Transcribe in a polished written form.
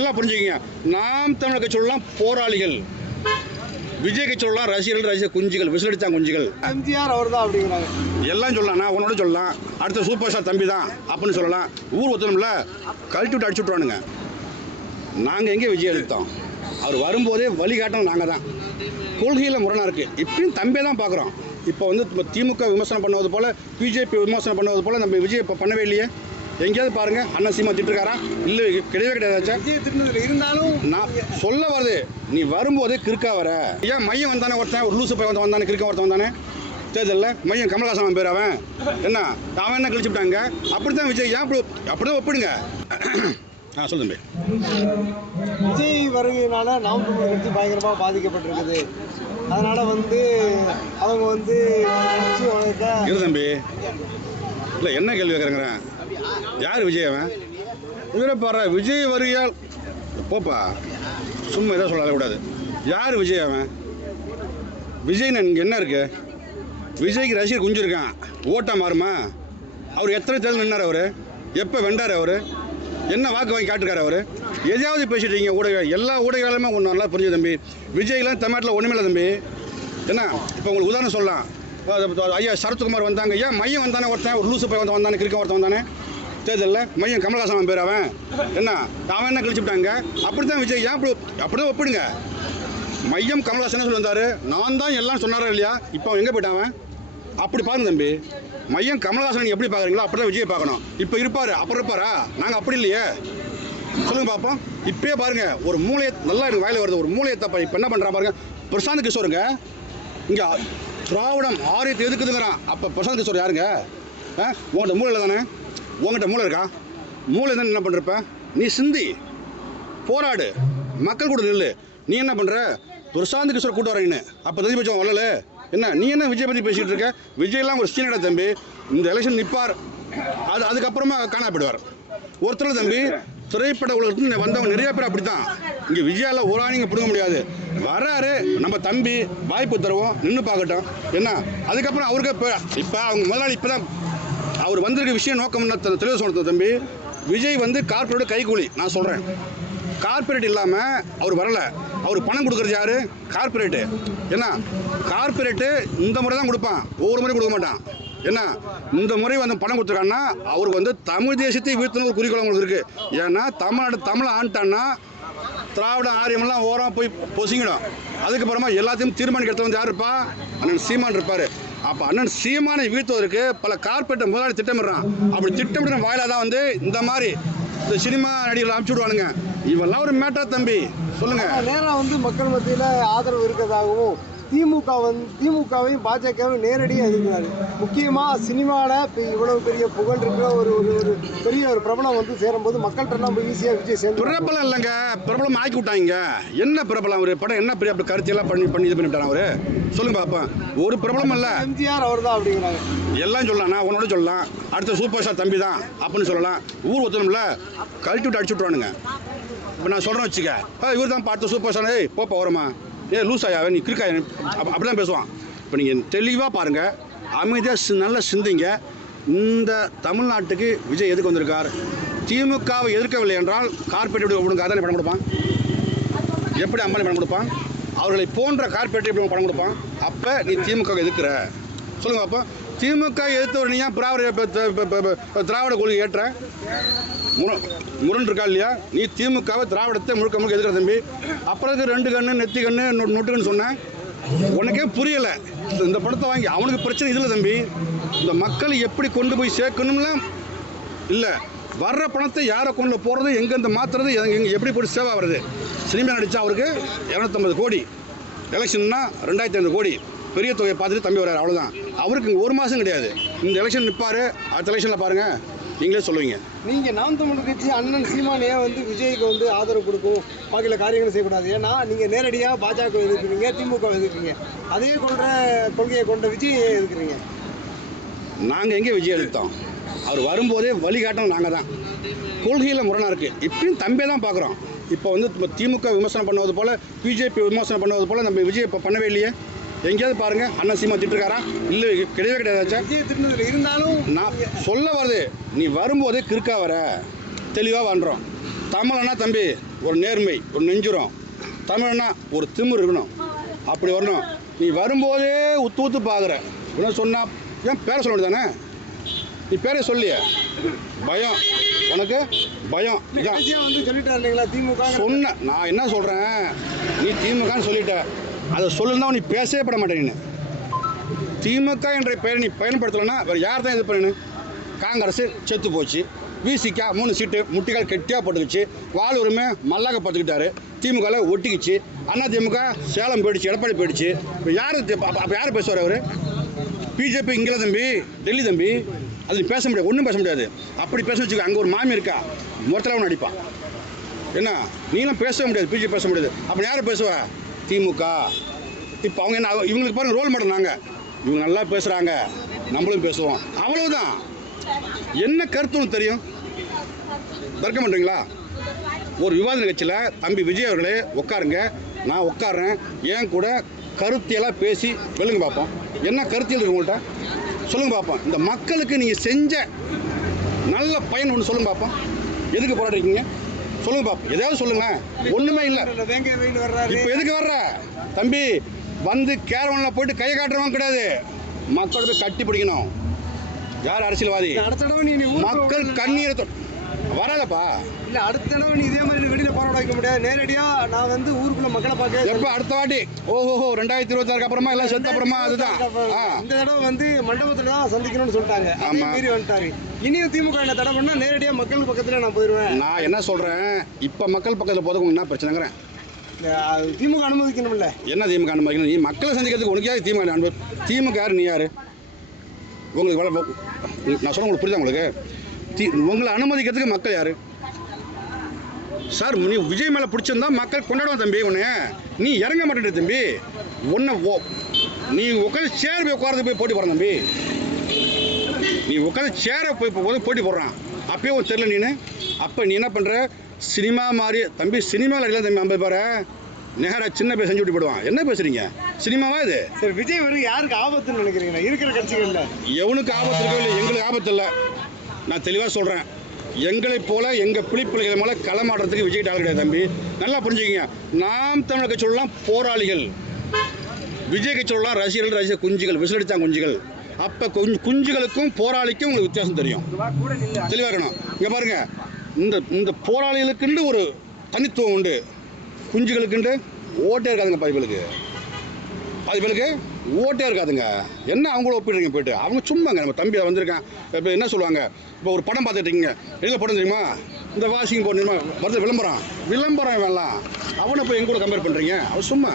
நல்லா புரிஞ்சுக்கிங்க. நாம் தமிழர் கட்சி சொல்லலாம் போராளிகள், விஜய் கட்சி சொல்லலாம் ரசிகர் குஞ்சுகள், விசிலடித்தான் குஞ்சுகள். எம்ஜிஆர் அவர் தான் அப்படிங்கிறாங்க. எல்லாம் சொல்லலாம். நான் உன்னோட சொல்லலாம், அடுத்த சூப்பர் ஸ்டார் தம்பி தான் அப்படின்னு சொல்லலாம். ஊர் ஒத்துணும்ல, கழட்டி விட்டு அடிச்சு விட்ருவானுங்க. நாங்கள் எங்கே விஜய் எடுத்தோம்? அவர் வரும்போதே வழிகாட்டம் நாங்கள் தான். கொள்கையில் முரணாக இருக்குது. இப்பயும் தம்பியை தான் பார்க்குறோம். இப்போ வந்து திமுக விமர்சனம் பண்ணுவது போல், பிஜேபி விமர்சனம் பண்ணுவது போல் நம்ம விஜய் இப்போ பண்ணவே இல்லையே. எங்கேயாவது பாருங்கள், அண்ணன் சீமா திட்டுருக்காரா? இல்லை, கிடையவே கிடையாதாச்சா? விஜய் திட்டுனதில்லை. இருந்தாலும் நான் சொல்ல வருது, நீ வரும்போதே கிறுக்கா வர. ஏன் மையம் வந்தானே ஒருத்தன், ஒரு லூசு பையன் வந்தானே, கிறுக்க ஒருத்தன் வந்தானே தேர்தலில். மையம் கமலஹாசன் பேர் அவன் என்ன, அவன் என்ன கழிச்சு விட்டாங்க. அப்படி தான் விஜய். ஏன் அப்படி தான் ஒப்பிடுங்க. சொல்லு தம்பி. விஜய் வருகையினால நாம் தமிழர் கட்சி பயங்கரமாக பாதிக்கப்பட்டிருக்குது. அதனால் அவங்க இரு தம்பி. இல்லை, என்ன கேள்வி கேட்குறேங்கிறேன். யார் விஜய்? அவன் இவரை பாரு. விஜய் வருகையால் போப்பா, சும்மா எதாவது சொல்லக்கூடாது. யார் விஜய்? அவன் விஜய்னு இங்கே என்ன இருக்கு? விஜய்க்கு ரசிகர் குஞ்சு இருக்கான், ஓட்டா மாறுமா? அவர் எத்தனை தேர்தல் நின்னார்? அவர் எப்போ வெண்டார்? அவர் என்ன வாக்கு வாங்கி காட்டுருக்காரு? அவர் எதையாவது பேசிட்டீங்க. ஊடக எல்லா ஊடகங்களுமே ஒன்று நல்லா புரிஞ்சு தம்பி. விஜய்லாம் தமிழ்நாட்டில் ஒன்றுமே இல்லை தம்பி. என்ன இப்போ உங்களுக்கு உதாரணம் சொல்லலாம். ஐயா சரத்குமார் வந்தாங்க. ஏன் மையம் வந்தானே ஒருத்தன், ஒரு லூசு பையன் வந்தானே, கிறுக்க ஒருத்தன் வந்தானே தேர்தலில். மையம் கமலஹாசன் பேர் அவன் என்ன, அவன் என்ன கழிச்சு விட்டாங்க. அப்படி தான் விஜய். ஏன் அப்படி தான் ஒப்பிடுங்க. மையம் கமலஹாசன் சொல்லி வந்தார், நான் தான் எல்லாம் சொன்னாரா இல்லையா? இப்போ அவன் எங்கே போயிட்டான்? அவன் அப்படி பாருங்க தம்பி. மையம் கமலஹாசன் நீங்கள் எப்படி பார்க்குறீங்களோ அப்படி தான் விஜய் பார்க்கணும். இப்போ இருப்பார், அப்புறம் இருப்பாரா? நாங்கள் அப்படி இல்லையே. சொல்லுங்கள் பார்ப்போம். இப்போயே பாருங்கள், ஒரு மூளையை நல்லா எனக்கு வாயில் வருது. ஒரு மூளையை தப்பா இப்போ என்ன பண்ணுறான் பாருங்க. பிரசாந்த் கிஷோருங்க இங்கே திராவிடம் ஆரியத்தை எதுக்குதுங்கிறான். அப்போ பிரசாந்த் கிஷோர் யாருங்க? உங்கள்கிட்ட மூளை இல்லை தானே? உங்கள்கிட்ட மூளை இருக்கா? மூளை தான் என்ன பண்ணுறப்ப? நீ சிந்தி போராடு, மக்கள் கூட நில்லு. நீ என்ன பண்ணுற? பிரசாந்த் கிஷோர் கூட்டு வரீங்கன்னு அப்போ தெரிஞ்சு போச்சோம் வரல. என்ன நீ என்ன விஜய் பற்றி பேசிகிட்டு இருக்க? விஜய்லாம் ஒரு சீனடா தம்பி. இந்த எலெக்ஷன் நிற்பார், அதுக்கப்புறமா காணா போயிடுவார். ஒருத்தர் தம்பி, திரைப்பட உலகத்துக்கு வந்தவங்க நிறைய பேர் அப்படி தான். இங்கே விஜயாவில் ஒரு ஆணிங்க பிடுங்க முடியாது. வராரு நம்ம தம்பி, வாய்ப்பு தருவோம், நின்று பார்க்கட்டும். என்ன அதுக்கப்புறம் அவருக்கு இப்போ அவங்க முதலாளி இப்போ தான் அவர் வந்திருக்க விஷயம் நோக்கம் என்ன தெளிவாக சொல்கிறது தம்பி. விஜய் கார்பரேட் கைக்கூலி. நான் சொல்கிறேன், கார்பரேட் இல்லாமல் அவர் வரலை. அவருக்கு பணம் கொடுக்குறது யார்? கார்பரேட்டு. என்ன கார்பரேட்டு இந்த முறை தான் கொடுப்பான், ஒவ்வொரு முறையும் கொடுக்க மாட்டான். என்ன இந்த முறை பணம் கொடுத்துருக்காங்கன்னா அவருக்கு தமிழ் தேசத்தை வீழ்த்தணும் குறிக்கோள் உங்களுக்கு இருக்குது. ஏன்னா தமிழை ஆண்டான்னா திராவிட ஆரியமெல்லாம் ஓரம் போய் பொசிங்கிடும். அதுக்கப்புறமா எல்லாத்தையும் தீர்மானிக்கிறது யார் இருப்பா? அண்ணன் சீமான் இருப்பார். அப்போ அண்ணன் சீமானை வீழ்த்துவதற்கு பல கார்பரேட் முதலாளி திட்டமிடுறான். அப்படி திட்டமிடுற வாயிலாக தான் இந்த மாதிரி இந்த சினிமா நடிகர்கள் அனுப்பிச்சு விடுவானுங்க. இவெல்லாம் ஒரு மேட்டா தம்பி. சொல்லுங்க. நேரம் மக்கள் மத்தியில் ஆதரவு இருக்கிறதாகவும் திமுகவையும் பாஜகவையும் நேரடியாக எதிர்க்கிறாரு. முக்கியமாக சினிமாவில் இவ்வளவு பெரிய புகழ் இருக்கிற ஒரு பெரிய ஒரு பிரபலம் சேரும்போது மக்கள்கிட்ட போய் ஈஸியாக விஜய் சேர்ந்து. பிரபலம் இல்லைங்க, பிரபலம் ஆக்கி விட்டாங்க. என்ன பிரபலம்? ஒரு படம் என்ன பெரிய கருத்தியெல்லாம் பண்ணி இது பண்ணிவிட்டான் அவரு. சொல்லுங்க பாப்பா. ஒரு பிரபலம் இல்லை. எம்ஜிஆர் அவர் தான் அப்படிங்கிறாங்க. எல்லாம் சொல்லலாம். நான் உன்னோட சொல்லலாம், அடுத்த சூப்பர் ஸ்டார் தம்பி தான் அப்படின்னு சொல்லலாம். ஊர் ஒத்துணும்ல, கழட்டி விட்டு அடிச்சு விட்ருவானுங்க. இப்போ நான் சொல்கிறேன் வச்சுக்க, இவர் தான் பார்த்த சூப்பர் ஸ்டார். ஏய் போப்பா வரமா, லூஸ் ஆயாவே நீ கிறுக்காய, அப்படி தான் பேசுவான். இப்போ நீங்கள் தெளிவாக பாருங்கள், அமைதியாக நல்லா சிந்திங்க. இந்த தமிழ்நாட்டுக்கு விஜய் எதுக்கு வந்திருக்கார்? திமுகவை எதிர்க்கவில்லை என்றால் கார்பரேட் எப்படி கொடுங்க அதானே பணம் கொடுப்பான்? எப்படி அம்பானி பணம் கொடுப்பான்? அவர்களை போன்ற கார்பரேட் எப்படி பணம் கொடுப்பான்? அப்போ நீ திமுகவை எதிர்க்கிற சொல்லுங்க அப்போ. திமுக எதிர்த்தவர் நீ ஏன் திராவிட கொள்கை ஏற்ற? முரண் இருக்கா இல்லையா? நீ திமுகவை திராவிடத்தை முழுக்க எதிர்க்கிற தம்பி. அப்புறம் 2 கண்ணு நெத்தி கண்ணு நொட்டுன்னு சொன்னேன். உனக்கே புரியலை. இந்த படத்தை வாங்கி அவனுக்கு பிரச்சனை இதில் தம்பி. இந்த மக்களை எப்படி கொண்டு போய் சேர்க்கணும்லாம் இல்லை. வர்ற பணத்தை யாரை கொண்டு போகிறது, எங்கேருந்து மாற்றுறது, எங்கே எப்படி போட்டு சேவா வருது. சினிமா நடித்தா அவருக்கு 250 கோடி, எலெக்ஷன்னா 2500 கோடி. பெரிய தொகையை பார்த்துட்டு தம்பி வர்றாரு, அவ்வளோதான். அவருக்கு 1 மாதம் கிடையாது. இந்த எலெக்ஷன் நிற்பார், அடுத்த எலெக்ஷனில் பாருங்கள், நீங்களே சொல்லுவீங்க. நீங்கள் நாம் தமிழர் கட்சி அண்ணன் சீமானே விஜய்க்கு ஆதரவு கொடுக்கும் பாக்கில காரியங்கள் செய்யக்கூடாது. ஏன்னா நீங்கள் நேரடியாக பாஜக எதிர்க்கிறீங்க, திமுக எதிர்க்கிறீங்க. அதே கொள்கையை கொண்ட விஜயை எதிர்க்கிறீங்க. நாங்கள் எங்கே விஜய் எடுத்தோம்? அவர் வரும்போதே வழிகாட்டம் நாங்கள் தான். கொள்கையில் முரணாக இருக்குது. இப்பயும் தம்பியை தான் பார்க்குறோம். இப்போ திமுக விமர்சனம் பண்ணுவது போல், பிஜேபி விமர்சனம் பண்ணுவது போல் நம்ம விஜய் இப்போ பண்ணவே இல்லையே. எங்கேயாவது பாருங்கள், அண்ணன் சீமா திட்டுருக்காரா? இல்லை, கிடையவே கிடையாதாச்சா? விஜய் திட்டுனதில்லை. இருந்தாலும் நான் சொல்ல வருது, நீ வரும்போதே கிறுக்கா வர, தெளிவாக பண்ணுறோம். தமிழனா தம்பி, ஒரு நேர்மை, ஒரு நெஞ்சுரம். தமிழ்னா ஒரு திமிர் இருக்கணும். அப்படி வரணும். நீ வரும்போதே ஊத்து ஊத்து பார்க்குற. என்ன சொன்னா ஏன் பேரை சொல்ல வேண்டியதானே? நீ பேரை சொல்லிய பயம், உனக்கு பயம். இதான் வந்து சொல்லிட்டாரு இல்லைங்களா திமுக சொன்ன. நான் என்ன சொல்கிறேன், நீ திமுகன்னு சொல்லிட்ட, அதை சொல்லுன்னா நீ பேசவே பட மாட்டேன். நீ திமுக என்ற பெயரை நீ பயன்படுத்தலைன்னா வேறு யார் தான் இது பண்ணு? காங்கிரஸ் செத்து போச்சு, விசிகா 3 சீட்டு முட்டிக்கால் கெட்டியாக போட்டுக்கிச்சு, வாலூருமே மல்லாக பார்த்துக்கிட்டாரு, திமுகவில் ஒட்டிக்கிச்சு, அண்ணா திமுக சேலம் போயிடுச்சு, எடப்பாடி போயிடுச்சு. இப்போ அப்போ யார் பேசுவார்? அவர் பிஜேபி இங்கே தம்பி, டெல்லி தம்பி. அது பேச முடியாது, ஒன்றும் பேச முடியாது. அப்படி பேச வச்சுக்க, அங்கே ஒரு மாமி இருக்கா, மொத்தத்தில் ஒன்று அடிப்பான். என்ன நீலாம் பேசவே முடியாது, பிஜேபி பேச முடியாது. அப்போ யார் பேசுவா? திமுக. இப்போ அவங்க என்ன, இவங்களுக்கு பாருங்க ரோல் மாடல். நாங்கள் இவங்க நல்லா பேசுகிறாங்க, நம்மளும் பேசுவோம், அவ்வளவுதான். என்ன கருத்துன்னு தெரியும்? தர்க்கம் பண்ணுறீங்களா? ஒரு விவாத நிகழ்ச்சியில் தம்பி விஜய் அவர்களே உட்காருங்க, நான் உட்காடுறேன், ஏன் கூட கருத்தியெல்லாம் பேசி வெல்லுங்க பார்ப்போம். என்ன கருத்தியல் இருக்கு உங்கள்கிட்ட சொல்லுங்க பார்ப்போம். இந்த மக்களுக்கு நீங்கள் செஞ்ச நல்ல பயன் ஒன்று சொல்லுங்க பார்ப்போம். எதுக்கு போராடுறீங்க சொல்லுங்க பார்ப்போம். எதாவது சொல்லுங்களேன். ஒன்றுமே இல்லை. இப்போ எதுக்கு வர்ற தம்பி? வந்து கேரவனில் போயிட்டு கையை காட்டுறவங்க கிடையாது, மக்கள் போய் கட்டி பிடிக்கணும். யார் அரசியல்வாதி? மக்கள் கண்ணீரை வராதப்பா. இல்ல அடுத்த தடவை நீ இதே மாதிரி வெளியில போராட வைக்க முடியாது. நேரடியா நான் வந்து ஊருக்குள்ள மக்களை பார்க்க எப்ப அடுத்த வாட்டி 2026 அப்புறமா எல்லாம் செத்த அப்புறமா அதுதான். இந்த தடவை வந்து மண்டபத்துல தான் சந்திக்கணும்னு சொல்லிட்டாங்க. அதே மீறி வந்துட்டாங்க. இனியும் திமுக என்ன தடை பண்ணா நேரடியா மக்கள் பக்கத்துல நான் போயிடுவேன். நான் என்ன சொல்றேன், இப்ப மக்கள் பக்கத்துல போறதுக்கு என்ன பிரச்சனைங்கிறேன்? திமுக அனுமதிக்கணும்ல. என்ன திமுக அனுமதிக்கணும்? நீ மக்களை சந்திக்கிறதுக்கு உனக்கு யாரு திமுக அனுமதி? திமுக யாரு, நீ யாரு? உங்களுக்கு நான் சொல்ல உங்களுக்கு புரியுதா? உங்களுக்கு உங்களை அனுமதிக்கிறதுக்கு மக்கள் யாரு சார்? நீ விஜய் மேலே பிடிச்சிருந்தா மக்கள் கொண்டாடுவான் தம்பி. உன்னை நீ இறங்க மாட்டேன் தம்பி. ஒன்றை நீ உட்காந்து சேர் போய் உட்காரது போய் போட்டி போடுறான் தம்பி. நீ உட்காந்து சேரை போய் போட்டி போடுறான். அப்பயே உன் தெரியல நீனு. அப்போ நீ என்ன பண்ணுற? சினிமா மாதிரி தம்பி, சினிமாவில் இல்லை தம்பி. 50 பேரை நேராக சின்ன பேர் செஞ்சு விட்டு போடுவான். என்ன பேசுறீங்க? சினிமாவா இது? சரி, விஜய் வந்து யாருக்கு ஆபத்துன்னு நினைக்கிறீங்க? இருக்கிற கட்சிகள்ல எவனுக்கு ஆபத்து இருக்கோ இல்லை, எங்களுக்கு ஆபத்து இல்லை. நான் தெளிவாக சொல்கிறேன், எங்களைப் போல எங்கள் பிள்ளைகளை மேலே களமாடுறதுக்கு விஜய் ஆள் கிடையாது தம்பி. நல்லா புரிஞ்சுக்கிங்க. நாம் தமிழர் கட்சியோடலாம் போராளிகள், விஜய் கட்சியோடலாம் ரசிகர்கள், குஞ்சுகள், விசிலடித்தான் குஞ்சுகள். அப்போ குஞ்சுகளுக்கும் போராளிக்கும் உங்களுக்கு வித்தியாசம் தெரியும். தெளிவாக இருக்கணும். இங்கே பாருங்கள், இந்த போராளிகளுக்குண்டு ஒரு தனித்துவம் உண்டு, குஞ்சுகளுக்குண்டு ஓட்டே இருக்காதுங்க. பாதி பேருக்கு ஓட்டே இருக்காதுங்க. என்ன அவங்கள ஒப்பிடுறீங்க போய்ட்டு? அவங்க சும்மாங்க. நம்ம தம்பி வந்திருக்கேன், இப்போ என்ன சொல்லுவாங்க, இப்போ ஒரு படம் பார்த்துட்டு இருக்கீங்க, எங்கே படம் தெரியுமா? இந்த வாஷிங் போடணுமா வருது, விளம்பரம் வேணலாம். அவனை இப்போ எங்க கூட கம்பேர் பண்ணுறீங்க? அவன் சும்மா